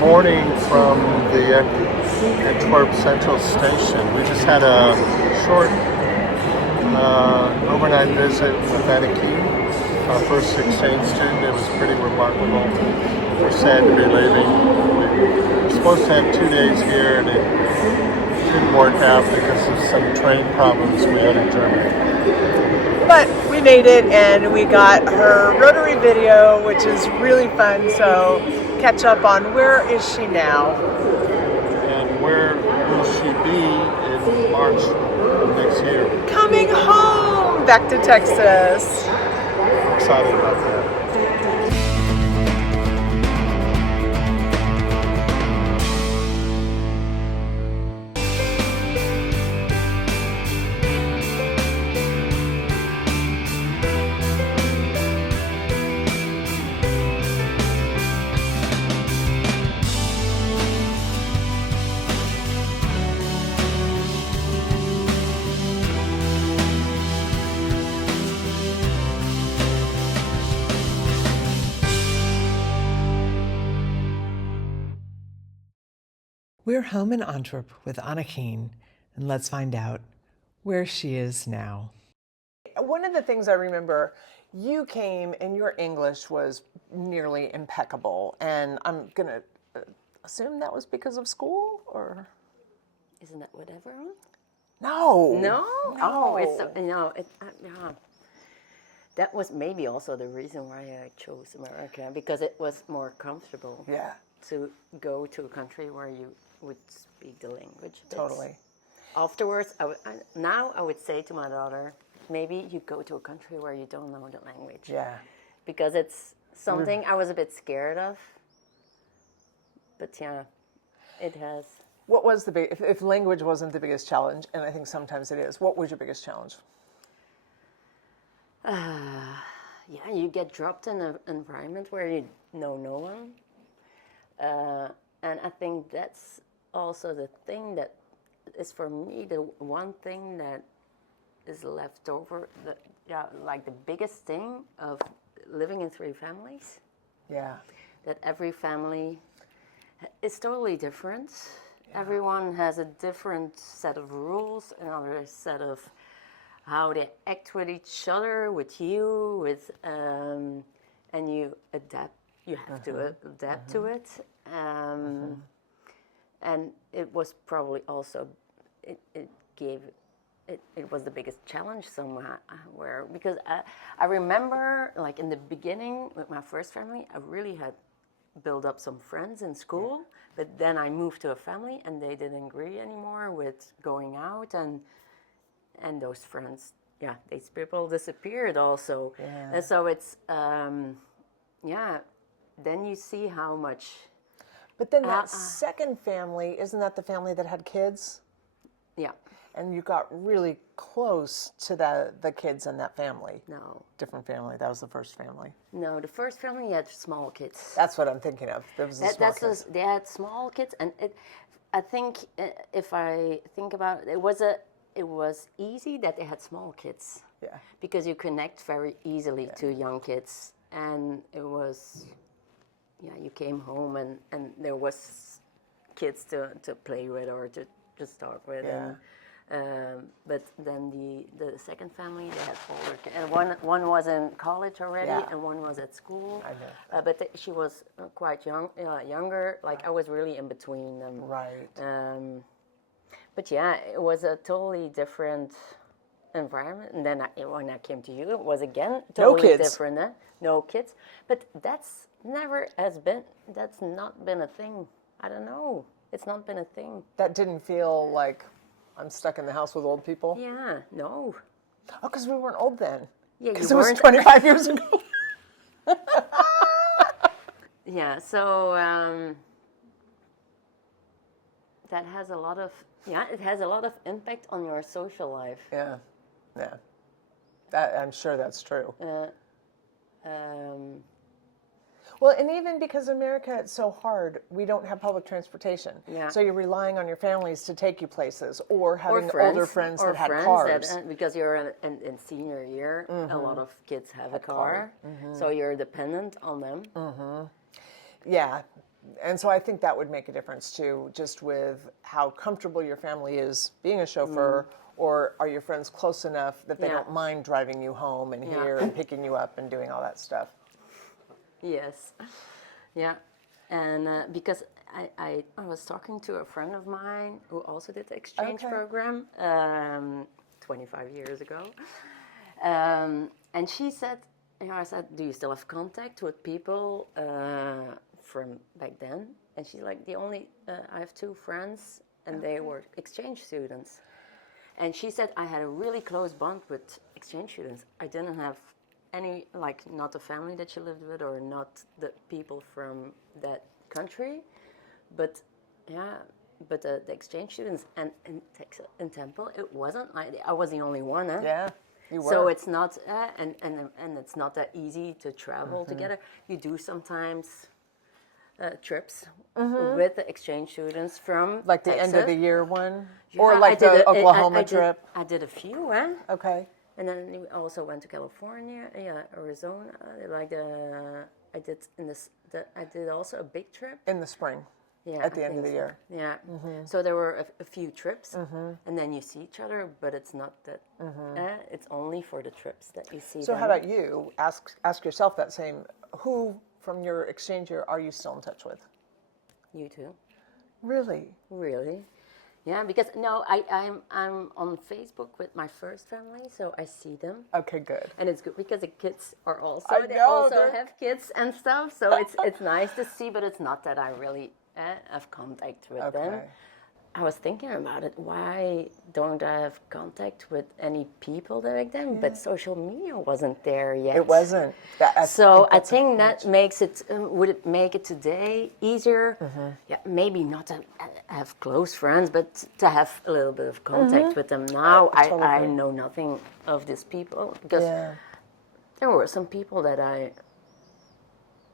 Morning from the Antwerp Central Station. We just had a short overnight visit with Annechien, our first exchange student. It was pretty remarkable. We're sad to be leaving. We were supposed to have 2 days here, and it didn't work out because of some train problems we had in Germany. But we made it, and we got her Rotary video, which is really fun. So catch up on where is she now. And where will she be in March of next year? Coming home back to Texas. Excited about that. We're home in Antwerp with Annechien, and let's find out where she is now. One of the things I remember, you came and your English was nearly impeccable, and I'm going to assume that was because of school, or? Isn't that what everyone? No. No? No. Oh, yeah. That was maybe also the reason why I chose America, because it was more comfortable. Yeah. To go to a country where you would speak the language. Totally. Afterwards, now I would say to my daughter, maybe you go to a country where you don't know the language. Yeah. Because it's something I was a bit scared of. But yeah, it has. What was the big, if language wasn't the biggest challenge, and I think sometimes it is, what was your biggest challenge? Yeah, you get dropped in an environment where you know no one. And I think that's also the thing that is for me the one thing that is left over. Like the biggest thing of living in 3 families. Yeah. That every family is totally different. Yeah. Everyone has a different set of rules, another set of how they act with each other, with you, with and you adapt. You have to adapt to it. And it was probably also, it was the biggest challenge somewhere, because I remember, like in the beginning with my first family, I really had built up some friends in school, but then I moved to a family and they didn't agree anymore with going out, and those friends, these people disappeared also. Yeah. And so it's, then you see how much. But then that second family, isn't that the family that had kids? Yeah. And you got really close to the kids in that family? No. Different family. That was the first family. No, the first family had small kids. That's what I'm thinking of. There was small kids. They had small kids, and I think if I think about it, it was easy that they had small kids. Yeah. Because you connect very easily to young kids, and it was. Yeah, you came home and there was kids to play with or to just talk with. Yeah. But then the second family, they had older kids. And one was in college already, and one was at school. I know. But she was quite younger. Like I was really in between them. Right. But yeah, it was a totally different environment. And then when I came to you, it was again totally different. No kids. But that's not been a thing. I don't know. It's not been a thing. That didn't feel like I'm stuck in the house with old people? Yeah, no. Oh, because we weren't old then. Yeah, because it was 25 years ago. Yeah, so that has a lot of impact on your social life. Yeah. I'm sure that's true. Well, and even because America, it's so hard, we don't have public transportation. Yeah. So you're relying on your families to take you places, or having older friends that had cars. Because you're in senior year, a lot of kids have a car. So you're dependent on them. Yeah, And so I think that would make a difference too, just with how comfortable your family is being a chauffeur, or are your friends close enough that they don't mind driving you home and here and picking you up and doing all that stuff? Yes. Yeah. And because I was talking to a friend of mine who also did the exchange program 25 years ago. And she said, I said, do you still have contact with people from back then? And she's like, I have 2 friends and they were exchange students. And she said, I had a really close bond with exchange students. I didn't have any, like, not the family that she lived with or not the people from that country, but the exchange students and in Temple, it wasn't like I was the only one. Yeah, you were. So it's not, and it's not that easy to travel together. You do sometimes trips with the exchange students from Like the Texas. end of the year one? Yeah, Or like the Oklahoma trip? I did a few, Okay. and then we also went to California, Arizona. I did also a big trip. In the spring, Yeah, at the I end of the think year. so. Yeah. So there were a few trips, and then you see each other, but it's not that. It's only for the trips that you see. So them. how about you? Ask yourself that same, who from your exchange year are you still in touch with? You too? Really? Really? Yeah, because I'm on Facebook with my first family, so I see them. Okay, good. And it's good because the kids are also I know, they're- have kids and stuff, so it's nice to see, but it's not that I really have contact with them. Okay. I was thinking about it. Why don't I have contact with any people back then? But social media wasn't there yet. It wasn't. So I think that makes it. Would it make it today easier? Yeah, maybe not to have close friends, but to have a little bit of contact with them. Now I know nothing of these people because there were some people that I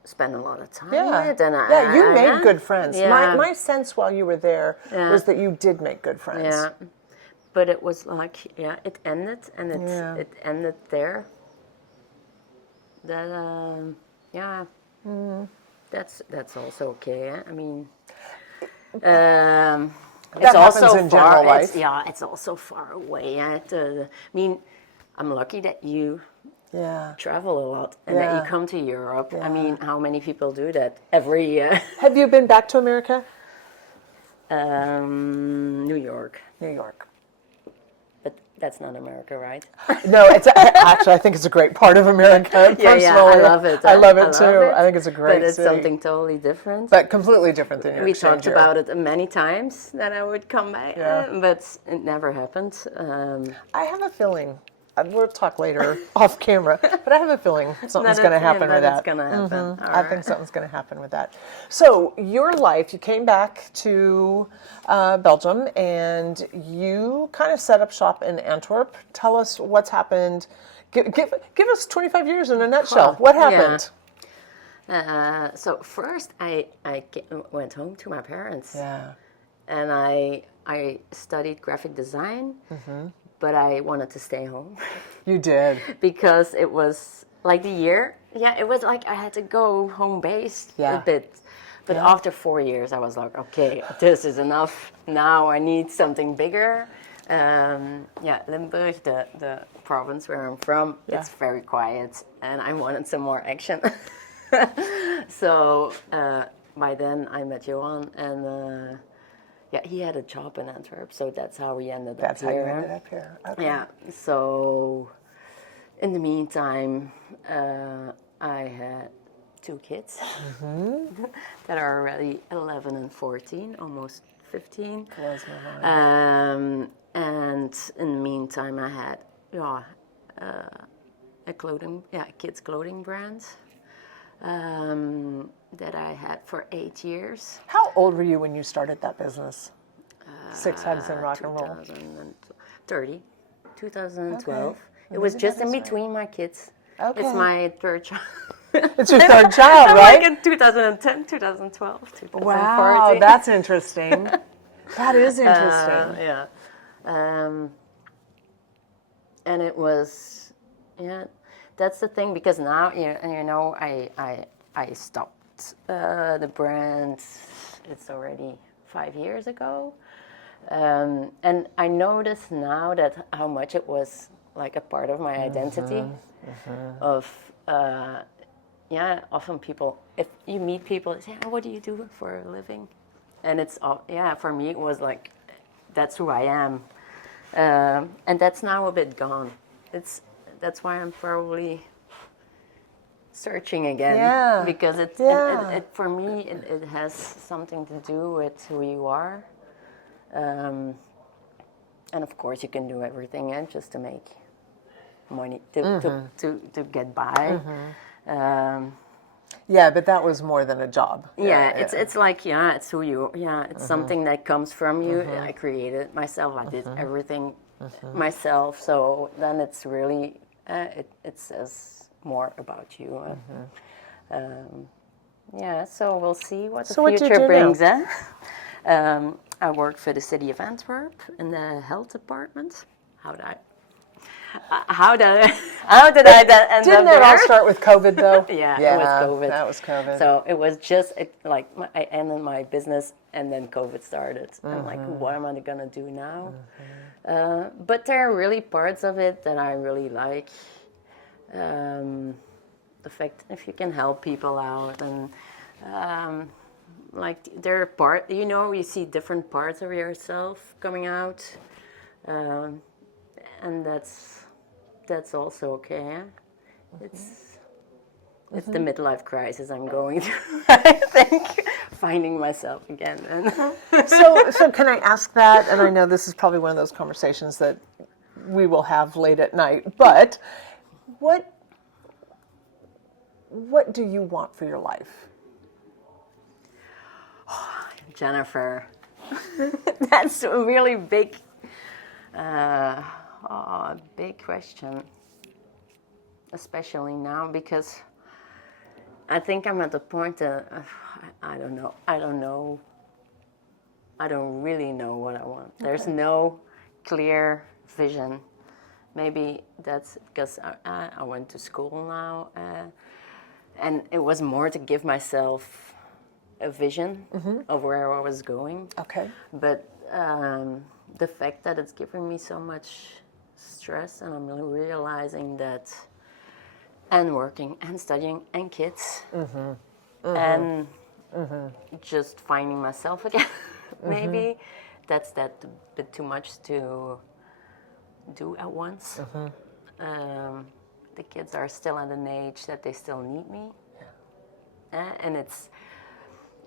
spent a lot of time with. And you made good friends. Yeah. My sense while you were there was that you did make good friends. Yeah, but it was like, it ended, and it ended there. That, that's also okay. I mean, it's also happens in general life. It's also far away. I mean, I'm lucky that you travel a lot and that you come to Europe. I mean, how many people do that every year? Have you been back to America? New York. New York. But that's not America, right? No, it's actually, I think it's a great part of America. Personally, I love it. I love it too. I think it's a great But it's city. something totally different. But completely different than your We exchange talked year. about it many times that I would come back, but it never happened. I have a feeling, we'll talk later off camera, but I have a feeling something's going to happen with that. It's going to happen. I think something's going to happen with that. So your life, you came back to Belgium and you kind of set up shop in Antwerp. Tell us what's happened. Give us 25 years in a nutshell. What happened? So first I went home to my parents. Yeah. And I studied graphic design, but I wanted to stay home. You did. Because it was like the year. Yeah, it was like I had to go home based a bit. But after 4 years, I was like, okay, this is enough. Now I need something bigger. Limburg, the province where I'm from, it's very quiet, and I wanted some more action. So by then I met Johan, and he had a job in Antwerp, so that's how we ended up here. That's how you ended up here. Okay. Yeah, so in the meantime, I had 2 kids that are already 11 and 14, almost 15. And in the meantime, I had a kids clothing brand that I had for 8 years. How old were you when you started that business? Six Hugs and Rock and Roll. 2012. Okay. It was just in between my kids. Okay. It's my third child. It's your third child, right? Like in 2010, 2012, 2014. Wow, that's interesting. That is interesting. And it was, that's the thing, because now, I stopped the brand, it's already 5 years ago. And I notice now that how much it was like a part of my identity of, often people, if you meet people, they say, oh, what do you do for a living? And it's, for me, it was like, that's who I am. And that's now a bit gone. That's why I'm probably searching again, because it for me it has something to do with who you are, and of course you can do everything just to make money to get by. But that was more than a job. It's like it's who you it's something that comes from you. I created it myself. I did everything myself, so then it's really it says more about you. So we'll see what the future brings. I work for the city of Antwerp in the health department. How did I end up Didn't that all start with COVID though? It was COVID. That was COVID. So it was just I ended my business and then COVID started. I'm like, what am I gonna do now? But there are really parts of it that I really like. The fact if you can help people out and there are you see different parts of yourself coming out, and that's also okay. It's the midlife crisis I'm going through. I think finding myself again. So can I ask that? And I know this is probably one of those conversations that we will have late at night, but what do you want for your life? Jennifer, that's a really big question, especially now, because I think I'm at the point that I don't know. I don't really know what I want. There's no clear vision. Maybe that's because I went to school now, and it was more to give myself a vision of where I was going. Okay. But the fact that it's giving me so much stress, and I'm really realizing that, and working and studying and kids, and just finding myself again, maybe that's a bit too much to do at once. The kids are still at an age that they still need me, and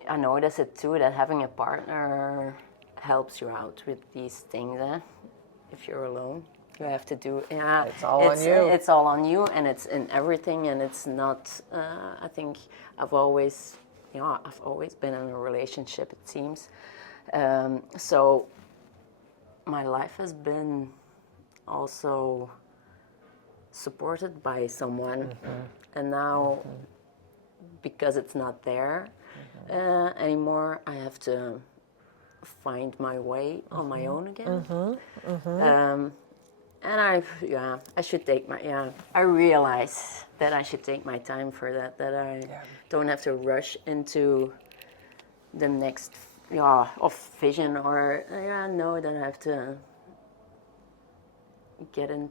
I notice it too, that having a partner helps you out with these things. If you're alone, you have to do. It's all on you. It's all on you, and it's in everything. And it's not. I think I've always been in a relationship. It seems. So my life has been also supported by someone, and now because it's not there anymore, I have to find my way on my own again. And I should take I realize that I should take my time for that I don't have to rush into the next of vision, or know that I have to get in,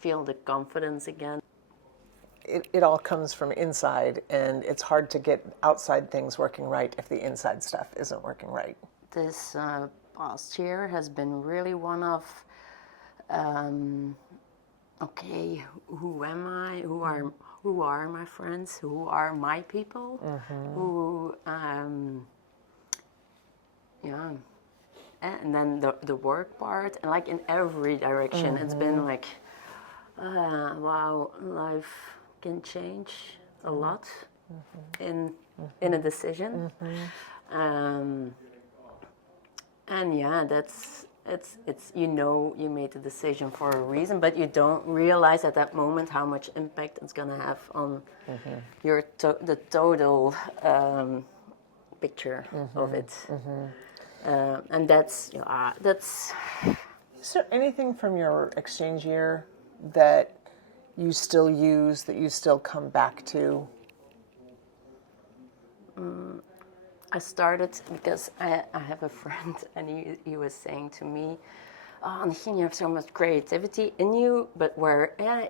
feel the confidence again. It all comes from inside, and it's hard to get outside things working right if the inside stuff isn't working right. This past year has been really one of, who am I? Who are my friends? Who are my people? Who, and then the work part, and like in every direction, it's been like, wow, life can change a lot in a decision, and that's it's you made the decision for a reason, but you don't realize at that moment how much impact it's gonna have on the total picture of it, and that's. Is there anything from your exchange year that you still use, that you still come back to? I started because I have a friend, and he was saying to me, "Oh, Annechien, you have so much creativity in you, but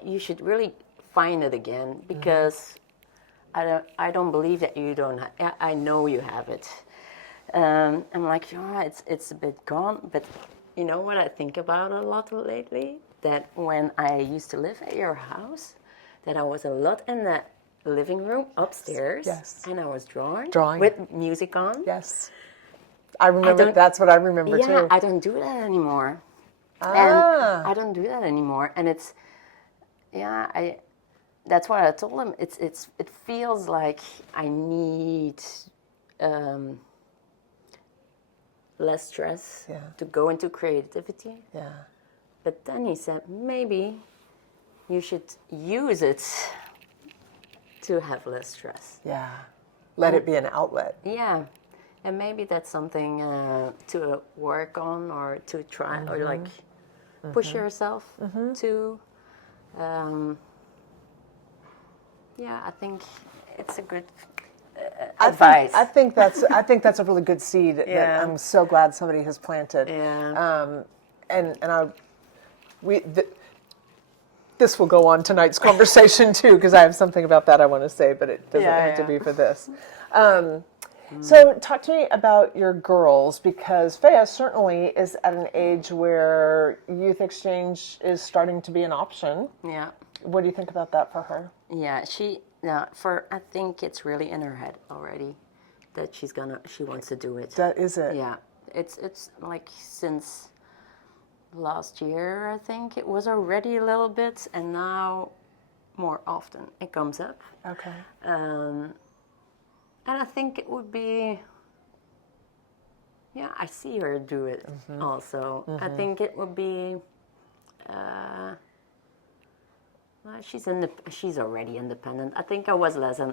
you should really find it again, because I don't believe that you don't. I know you have it." I'm like, yeah, it's a bit gone, but you know what I think about a lot lately? That when I used to live at your house, that I was a lot in the living room upstairs, Yes. and I was drawing Drawing. with music on. Yes. I remember, that's what I remember Yeah, too. I don't do that anymore. Ah. And I don't do that anymore, and that's what I told him. It feels like I need less stress to go into creativity. Yeah. But then he said, maybe you should use it to have less stress. Yeah. Let it be an outlet. Yeah. And maybe that's something to work on, or to try, or like push yourself to. I think it's a good advice. I think that's a really good seed that I'm so glad somebody has planted. Yeah. This will go on tonight's conversation too, because I have something about that I want to say, but it doesn't have to be for this. So talk to me about your girls, because Fea certainly is at an age where youth exchange is starting to be an option. Yeah. What do you think about that for her? Yeah, I think it's really in her head already that she wants to do it. That is it. Yeah, it's like since last year, I think it was already a little bit, and now more often it comes up. Okay. And I think it would be, I see her do it also. I think it would be, she's already independent. I think I wasn't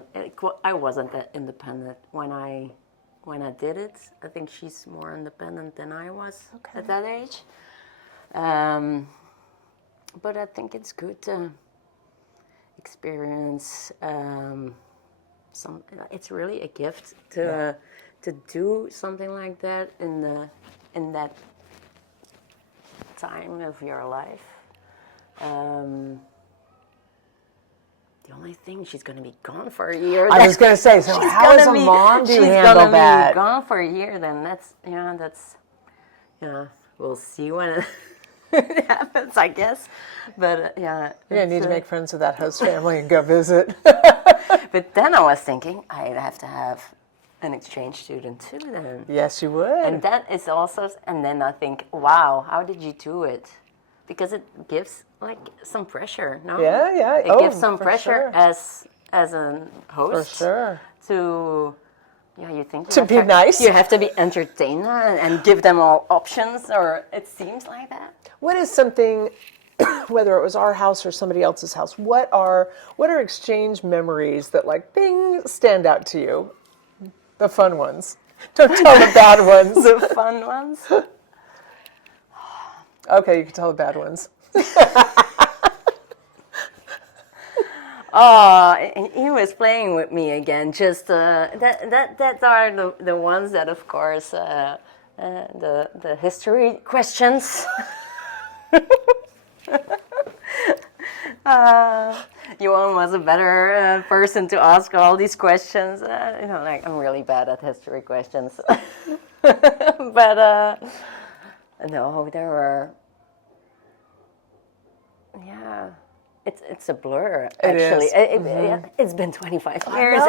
that independent when I did it. I think she's more independent than I was at that age. But I think it's good to experience it's really a gift to do something like that in that time of your life. The only thing, she's going to be gone for a year. I was going to say, so how as a mom do you handle that? She's going to be gone for a year, then we'll see when it happens, I guess. But You're going to need to make friends with that host family and go visit. But then I was thinking, I'd have to have an exchange student too then. Yes, you would. And that is also, and then I think, wow, how did you do it? Because it gives like some pressure, no? Yeah. It gives some pressure sure. as a host. For sure. To, you think to be nice. You have to be entertaining and give them all options, or it seems like that. What is something, whether it was our house or somebody else's house, what are exchange memories that like bing stand out to you? The fun ones. Don't tell the bad ones. The fun ones. Okay, you can tell the bad ones. Oh, and he was playing with me again. Just that are the ones that, of course, the history questions. Johan was a better person to ask all these questions. Like I'm really bad at history questions. But no, there were. Yeah, it's a blur actually. It's been 25 years.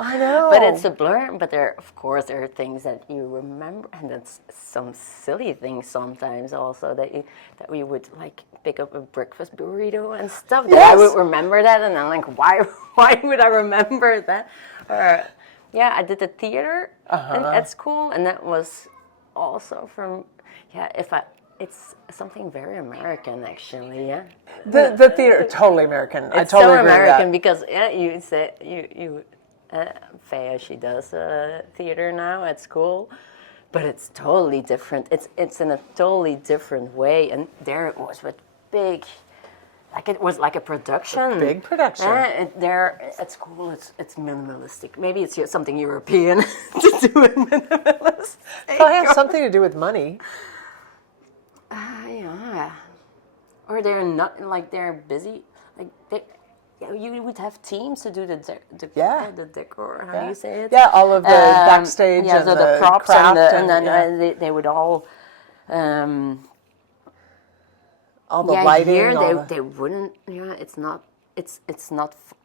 I know. But it's a blur. But there are things that you remember, and that's some silly things sometimes also that we would like pick up a breakfast burrito and stuff. That I would remember that, and I'm like, why would I remember that? Or I did the theater at school, and that was also from it's something very American, actually. Yeah, the theater totally American. It's I totally so agree American with that. because you said you Fea, she does theater now at school, but it's totally different. It's in a totally different way, and there it was with big like it was like a production. Big production. There at school, it's minimalistic. Maybe it's something European to do it minimalist. Probably has something to do with money. Yeah. Or they're not, like, they're busy. Like, you would have teams to do the decor, how do you say it? Yeah, all of the backstage and so the props craft and then they would all... all the lighting. Here they wouldn't, it's not,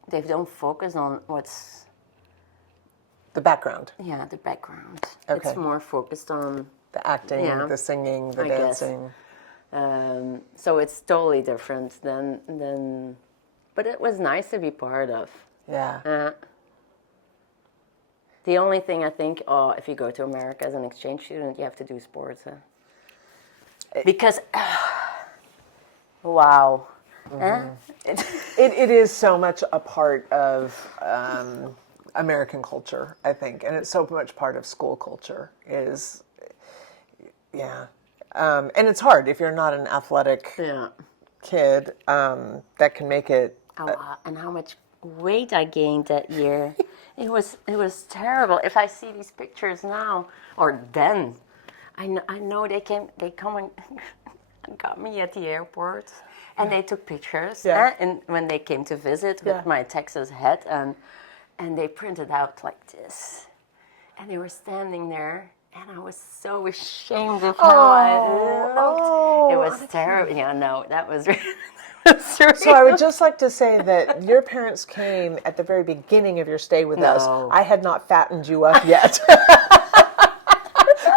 they don't focus on what's... The background. Yeah, the background. Okay. It's more focused on... The acting, the singing, the dancing. So it's totally different than, but it was nice to be part of. Yeah. The only thing I think, if you go to America as an exchange student, you have to do sports. Because, wow. It is so much a part of American culture, I think, and it's so much part of school culture is, and it's hard if you're not an athletic kid, that can make it. And how much weight I gained that year. It was terrible. If I see these pictures now, or then, I know they come and got me at the airport, and they took pictures. And when they came to visit with my Texas hat, and they printed out like this, and they were standing there, and I was so ashamed of how I looked. It was terrible. Yeah, no, that was really. So I would just like to say that your parents came at the very beginning of your stay with us. I had not fattened you up yet.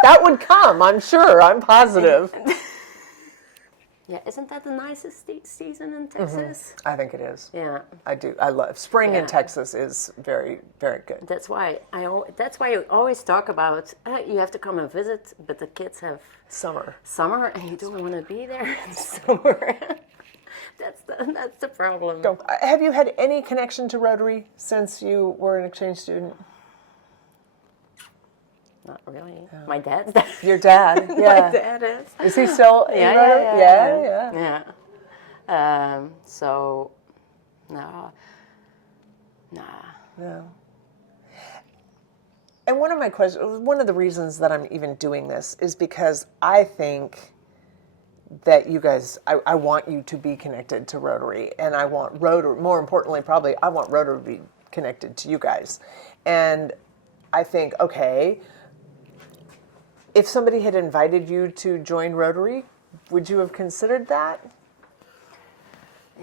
That would come, I'm sure. I'm positive. Yeah, isn't that the nicest season in Texas? I think it is. Yeah, I do. I love spring in Texas is very, very good. That's why you always talk about you have to come and visit, but the kids have Summer, and you don't want to be there in summer. That's the problem. Have you had any connection to Rotary since you were an exchange student? Not really. My dad's Your dad, My dad is. Is he still in Rotary? Yeah. So, no. And one of the reasons that I'm even doing this is because I think that you guys, I want you to be connected to Rotary, and I want Rotary, more importantly probably, I want Rotary to be connected to you guys. And I think, okay, if somebody had invited you to join Rotary, would you have considered that?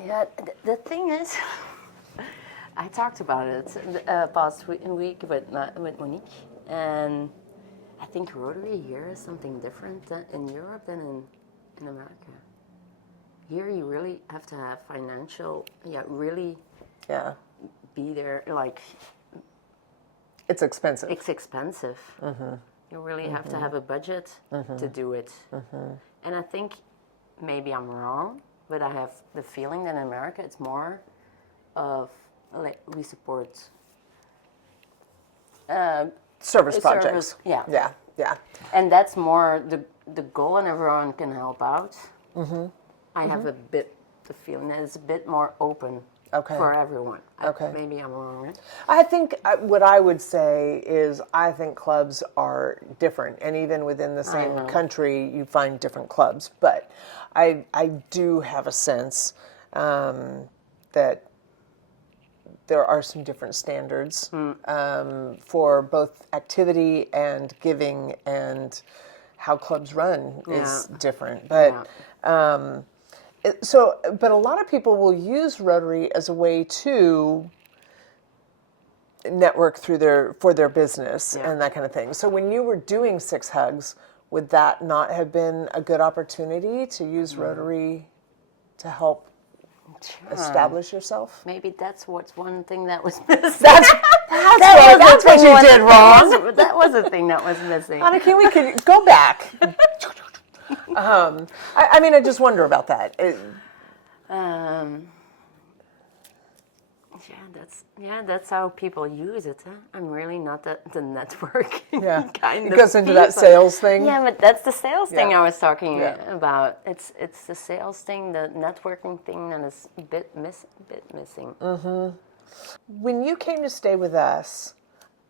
Yeah, the thing is, I talked about it past week with Monique, and I think Rotary here is something different in Europe than in America. Here you really have to have financial, really be there, like... It's expensive. It's expensive. You really have to have a budget to do it. And I think, maybe I'm wrong, but I have the feeling that in America it's more of, like, we support... service projects. Yeah. And that's more the goal, and everyone can help out. I have a bit the feeling that it's a bit more open for everyone. Maybe I'm wrong. I think what I would say is I think clubs are different, and even within the same country you find different clubs. But I do have a sense that there are some different standards for both activity and giving, and how clubs run is different. But but a lot of people will use Rotary as a way to network for their business and that kind of thing. So when you were doing Six Hugs, would that not have been a good opportunity to use Rotary to help establish yourself? Maybe that's what's one thing that was missing. That's what you did wrong. That was the thing that was missing. Annechien, we could go back. I mean, I just wonder about that. that's how people use it. Huh? I'm really not the network kind It of goes into that people. sales thing. Yeah, but that's the sales thing Yeah. I was talking Yeah. about. It's the sales thing, the networking thing that is a bit missing. When you came to stay with us,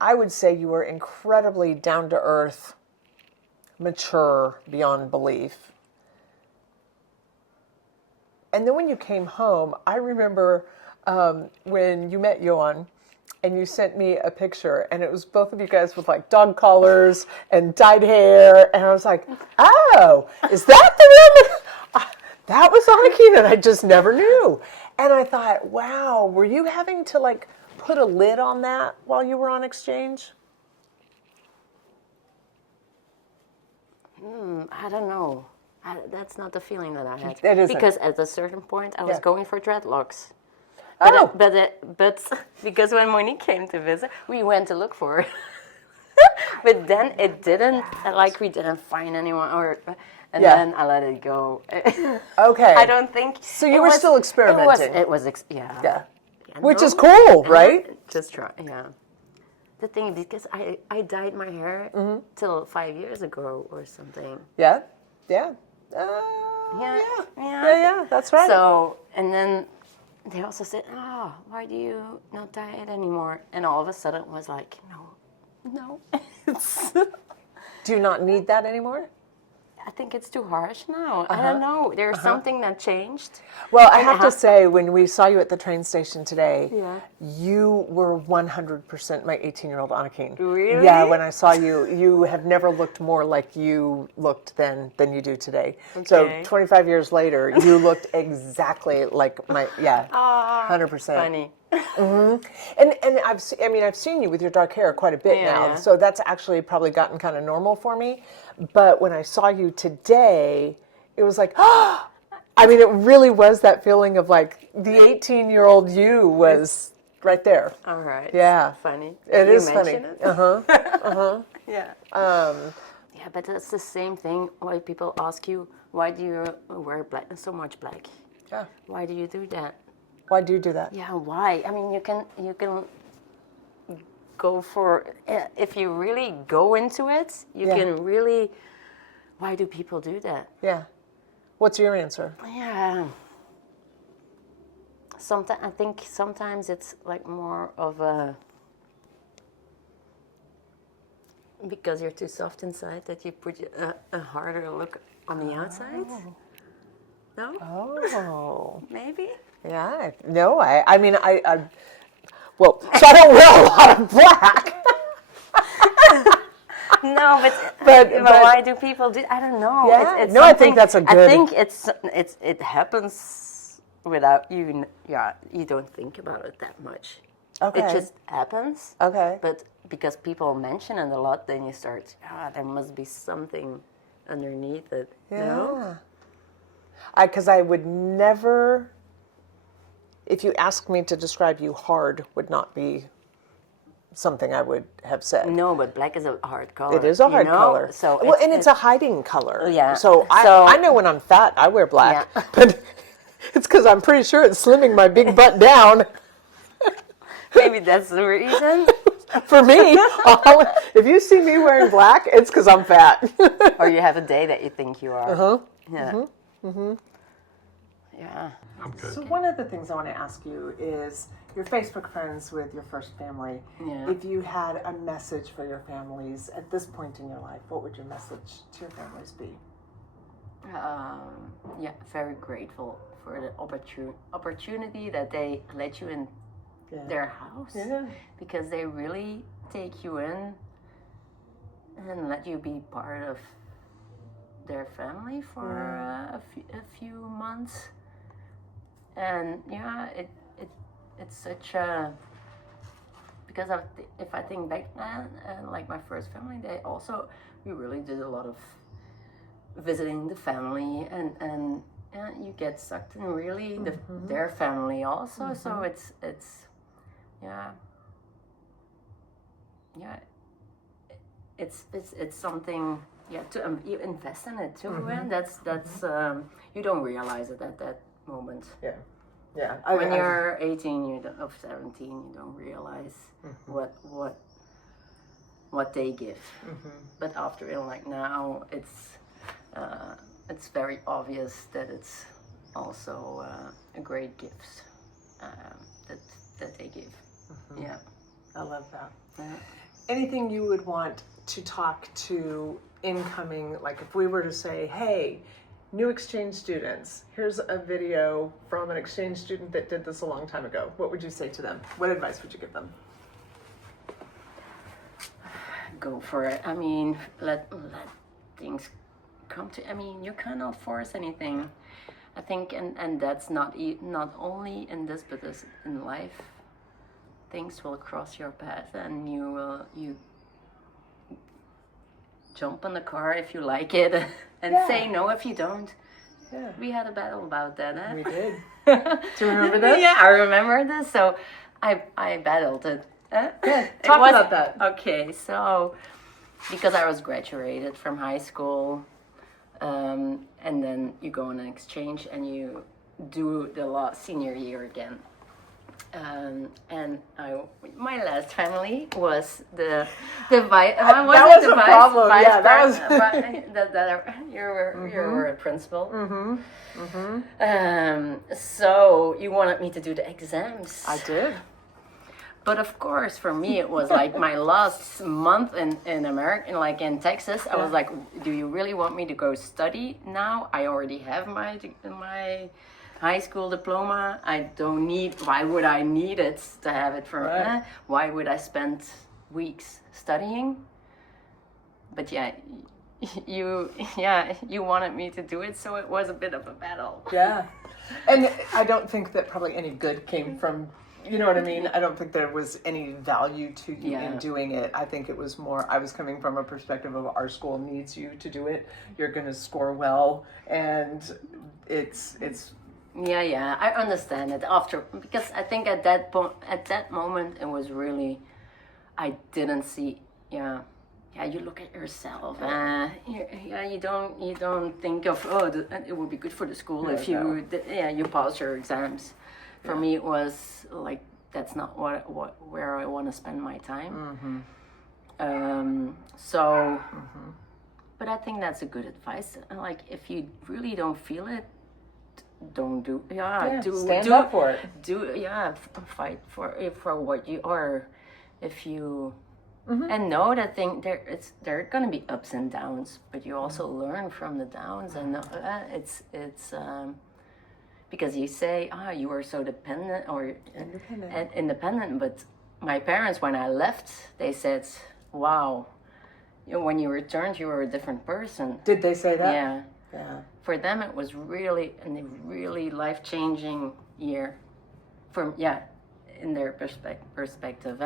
I would say you were incredibly down to earth, mature beyond belief. And then when you came home, I remember when you met Johan and you sent me a picture, and it was both of you guys with like dog collars and dyed hair. And I was like, oh, is that the woman? That was Annechien, and I just never knew. And I thought, wow, were you having to like put a lid on that while you were on exchange? I don't know. That's not the feeling that I had. It isn't. Because at a certain point, I was Yeah. going for dreadlocks. Oh. But because when Monique came to visit, we went to look for it. But then it didn't, like we didn't find anyone, and Yeah. then I let it go. Okay. I don't think. So you were still experimenting. It was Yeah. Yeah, Which is no. cool, right? Just try, yeah. The thing, because I dyed my hair till 5 years ago or something. Yeah. Yeah. Yeah, that's right. So, and then they also said, oh, why do you not dye it anymore? And all of a sudden it was like, no. Do you not need that anymore? I think it's too harsh now. I don't know. There's something that changed. Well, I And have to say, when we saw you at the train station today, Yeah. you were 100% my 18-year-old Annechien. Really? Yeah, when I saw you, you have never looked more like you looked then than you do today. So Okay. 25 years later, you looked exactly like my, 100%. Funny. And I've seen you with your dark hair quite a bit now, Yeah. so that's actually probably gotten kind of normal for me. But when I saw you today, it was like, I mean, it really was that feeling of like the 18-year-old you was right there. All right. Yeah. Funny. It You is funny. mention it? Yeah. Yeah, but that's the same thing. Why people ask you, why do you wear black, so much black? Yeah. Why do you do that? Why do you do that? Yeah, why? I mean, you can go for, if you really go into it, you Yeah. can really, why do people do that? Yeah. What's your answer? Yeah. I think sometimes it's like more of a, because you're too soft inside that you put a harder look on the outside. No? Oh. Maybe? Yeah. No, I mean, well, so I don't wear a lot of black. No, But why do people do? I don't know. Yeah. It's No, I think something- that's a good- I think it happens without you. Yeah, you don't think about it that much. Okay. It just happens. Okay. But because people mention it a lot, then you start. There must be something underneath it. You know? Because I would never, if you asked me to describe you, hard would not be something I would have said. No, but black is a hard color. It is a hard color. So well, and it's a hiding color. Yeah. So So- I know when I'm fat, I wear black. Yeah. But it's because I'm pretty sure it's slimming my big butt down. maybe that's the reason. For me, if you see me wearing black, it's because I'm fat. Or you have a day that you think you are. Yeah. Yeah. I'm good. So one of the things I want to ask you is, you're Facebook friends with your first family. Yeah. If you had a message for your families at this point in your life, what would your message to your families be? Yeah, very grateful for the opportunity that they let you in their house. Yeah. Because they really take you in and let you be part of their family for a few months. And yeah, it's such a, because if I think back then, like my first family, we really did a lot of visiting the family, and you get sucked in really their family also. So it's it's something to you invest in it too, and that's you don't realize it at that moment. Yeah. Yeah. When you're 18, you don't, of 17, you don't realize what they give. But after, like now, it's very obvious that it's also a great gift that they give. Yeah. I love that. Yeah. Anything you would want to talk to incoming, like if we were to say, hey, new exchange students, here's a video from an exchange student that did this a long time ago. What would you say to them? What advice would you give them? Go for it. I mean, let things come to. I mean, you cannot force anything. I think, and that's not only in this, but in life. Things will cross your path, and you jump on the car if you like it, and say no if you don't. Yeah. We had a battle about that. Eh? We did. Do you remember this? Yeah, I remember this. So I battled it. Yeah, talk about that. Okay, so because I was graduated from high school, and then you go on an exchange and you do the senior year again. And my last family was the vice. That was a problem. Yeah, that was. You were a principal. So you wanted me to do the exams. I did. But of course, for me, it was like my last month in America, like in Texas. I was like, "Do you really want me to go study now? I already have my high school diploma. I don't need. Why would I need it to have it for? Why would I spend weeks studying?" But you wanted me to do it, so it was a bit of a battle. Yeah, and I don't think that probably any good came from. You know what I mean? I don't think there was any value to you in doing it. I think it was more, I was coming from a perspective of our school needs you to do it. You're going to score well. And it's. Yeah, I understand it because I think at that moment, it was really, I didn't see, you look at yourself. You don't think of, it would be good for the school if you pass your exams. For me, it was like that's not where I want to spend my time. But I think that's a good advice. Like if you really don't feel it, don't do. Stand up for it. Fight for what you are. If you and know that there are gonna be ups and downs, but you also learn from the downs, and it's. Because you say, you were so dependent or independent. But my parents, when I left, they said, wow, when you returned, you were a different person. Did they say that? Yeah. For them, it was really a really life-changing year. In their perspective.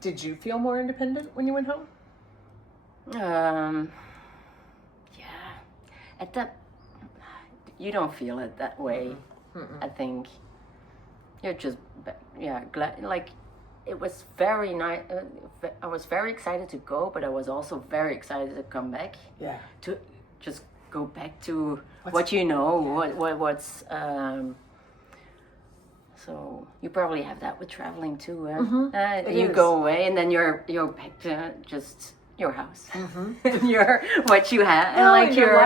Did you feel more independent when you went home? At that. You don't feel it that way. I think you're just glad. Like it was very nice. I was very excited to go, but I was also very excited to come back. Yeah. To just go back to what's. So you probably have that with traveling too. You go away and then you're back to just. Your house, your what you have, and your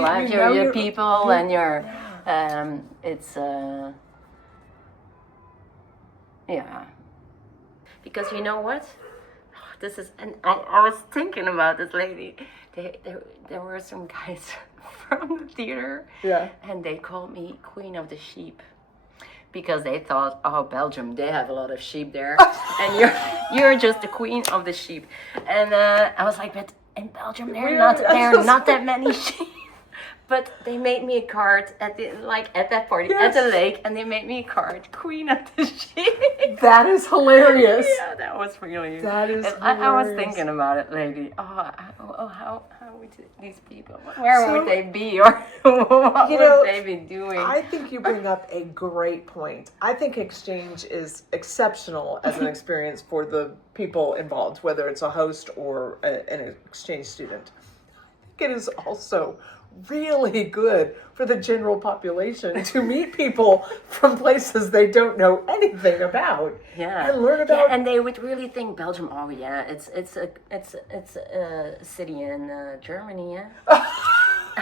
life, your people, and your it's because you know what, this is, and I was thinking about this lady. There were some guys from the theater, and they called me Queen of the Sheep. Because they thought, Belgium, they have a lot of sheep there, and you're just the queen of the sheep. And I was like, but in Belgium there are not that many sheep. But they made me a card at that party at the lake, and they made me a card, Queen of the Sheep. That is hilarious. Yeah, that was really. That is. I was thinking about it lately. How would these people? Where would they be, or what would they be doing? I think you bring up a great point. I think exchange is exceptional as an experience for the people involved, whether it's a host or an exchange student. it is also really good for the general population to meet people from places they don't know anything about. Yeah, and learn about. Yeah, and they would really think Belgium. Oh yeah, it's a city in Germany. Yeah.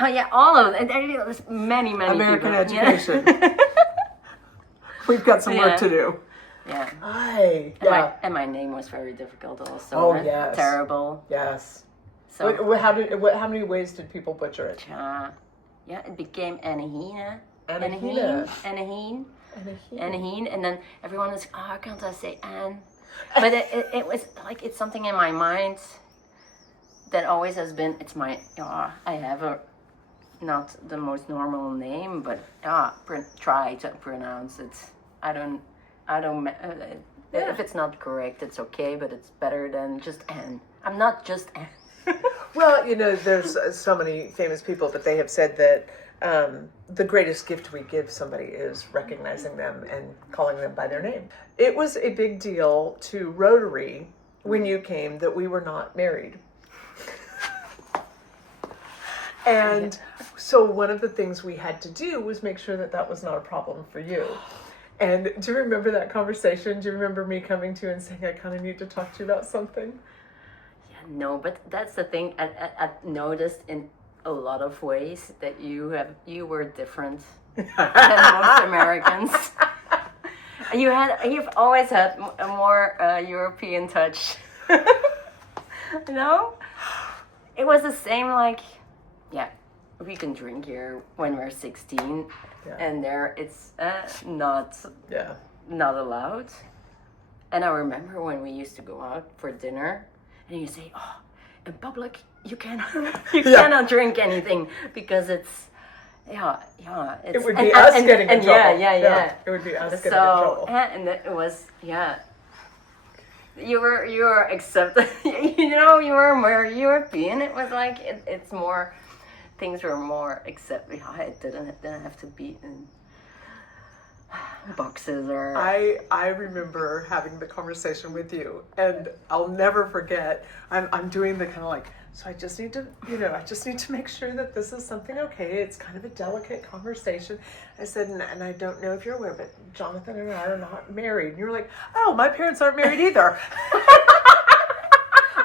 Oh yeah, all of it. And there's many American people. education. Yeah. We've got some work to do. Yeah. Aye. And my name was very difficult also. Oh, yes. Terrible. Yes. So How many ways did people butcher it? yeah, it became Annechien. Annechien. Annechien, and then everyone was, oh, how can't I say Anne? But it was like, it's something in my mind that always has been, it's my, I have not the most normal name, but try to pronounce it. I don't, if it's not correct, it's okay, but it's better than just Anne. I'm not just Anne. Well, there's so many famous people, but they have said that the greatest gift we give somebody is recognizing them and calling them by their name. It was a big deal to Rotary when you came that we were not married. And so one of the things we had to do was make sure that that was not a problem for you. And do you remember that conversation? Do you remember me coming to you and saying, I kind of need to talk to you about something? No, but that's the thing. I've noticed in a lot of ways that you were different than most Americans. You've always had a more European touch. It was the same. Like, we can drink here when we're 16, and there it's not allowed. And I remember when we used to go out for dinner. And you say, oh, in public, you cannot drink anything because it's, it would be us getting in trouble. Yeah. It would be us getting in trouble. And it was, you were accepted, you were more European. It was like, it's more, things were more accepted. It didn't have to be in boxes or... I remember having the conversation with you, and I'll never forget. I'm doing the kind of like, so I just need to make sure that this is something okay. It's kind of a delicate conversation. I said, and I don't know if you're aware, but Jonathan and I are not married. And you're like, oh, my parents aren't married either.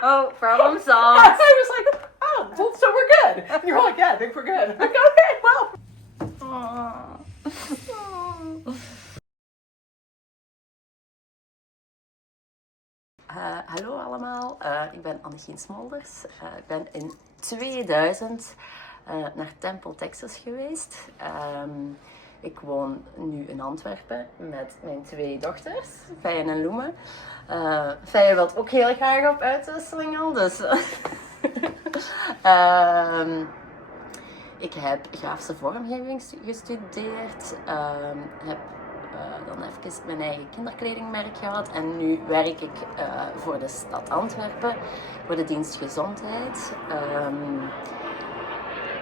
Oh, problem solved. I was like, oh, well, so we're good. And you're like, yeah, I think we're good. I'm like, okay, well. Aww. Hallo allemaal, ik ben Annechien Smolders. Ik ben in 2000 naar Temple, Texas geweest. Ik woon nu in Antwerpen met mijn 2 dochters, Feyen en Loeme. Feyen wil ook heel graag op uitwisseling al, dus... Ik heb grafische vormgeving gestudeerd, heb dan even mijn eigen kinderkledingmerk gehad en nu werk ik voor de stad Antwerpen, voor de dienst gezondheid.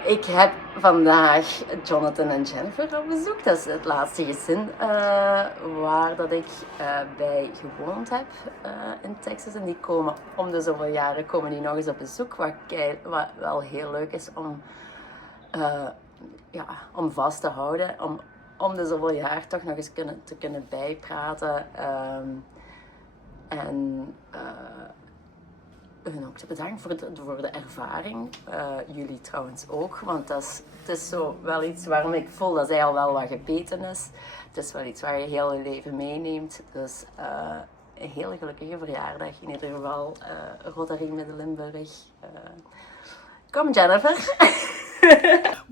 Ik heb vandaag Jonathan en Jennifer op bezoek. Dat is het laatste gezin waar dat ik bij gewoond heb in Texas. En die komen om de zoveel jaren nog eens op bezoek. Wat wel heel leuk is om vast te houden. Om de zoveel jaar toch nog eens te kunnen bijpraten. En hun ook te bedanken voor de ervaring. Jullie trouwens ook. Want het is zo wel iets waarom ik voel dat zij al wel wat gebeten is. Het is wel iets waar je heel je leven meeneemt. Dus een hele gelukkige verjaardag. In ieder geval Rotary Midden-Limburg. Kom Jennifer.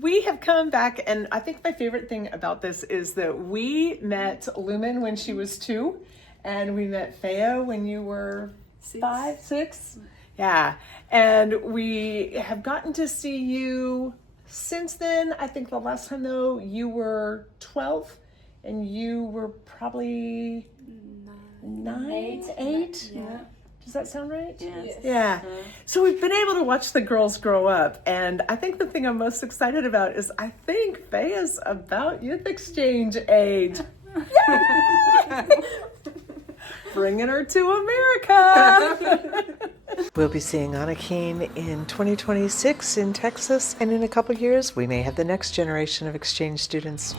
We have come back, and I think my favorite thing about this is that we met Lumen when she was 2, and we met Feo when you were 5, 6. Yeah, and we have gotten to see you since then. I think the last time, though, you were 12, and you were probably 9, 8? Yeah. Does that sound right? Yes. Yeah. So we've been able to watch the girls grow up, and I think the thing I'm most excited about is I think Faye is about youth exchange age. Bringing her to America. We'll be seeing Annechien in 2026 in Texas, and in a couple years we may have the next generation of exchange students.